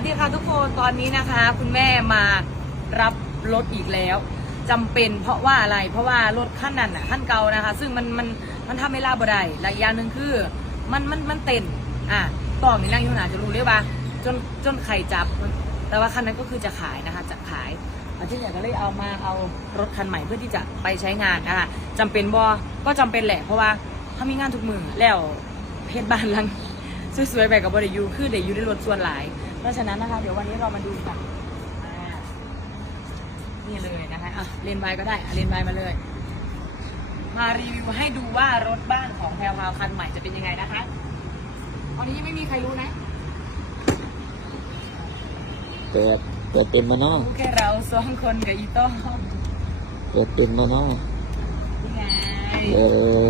สดีค่ะทุกคนตอนนี้นะคะ คุณแม่มารับรถอีกแล้วจำเป็นเพราะว่าอะไรเพราะว่ารถขั้นนั้นอะขั้นเก่านะคะ ซึ่งมันมันมันทำไม่ลาบ่ได้และอย่างหนึ่งคือ มันมันมันเต้นอะต่อนี่นั่งอยู่หนาจะรู้เลยว่าจนจนไข่จับ แต่ว่าคันนั้นก็คือจะขายนะคะจะขายอาที่เนี่ก็เลยเอามาเอารถคันใหม่เพื่อที่จะไปใช้งานนะคะจำเป็นบอก็จำเป็นแหละ เพราะว่าถ้ามีงานทุกมือแล้วเพชรบ้านลังสวยๆไปกับบริยูคือเดี๋ยวยูได้รถส่วนหลาย เพราะฉะนั้นนะคะ เดี๋ยววันนี้เรามาดูกันอ่านี่เลยนะคะอะเลนไวก็ได้อะเลนไวมาเลย มารีวิวให้ดูว่ารถบ้านของแพรวาวคันใหม่จะเป็นยังไงนะคะตอนนี้ยังไม่มีใครรู้นะเปิดเปิดเต็มมาเนาะรู้แค่เราสองคนกับอีโต้เปิดเต็มมาเนาะนี่ไงเออ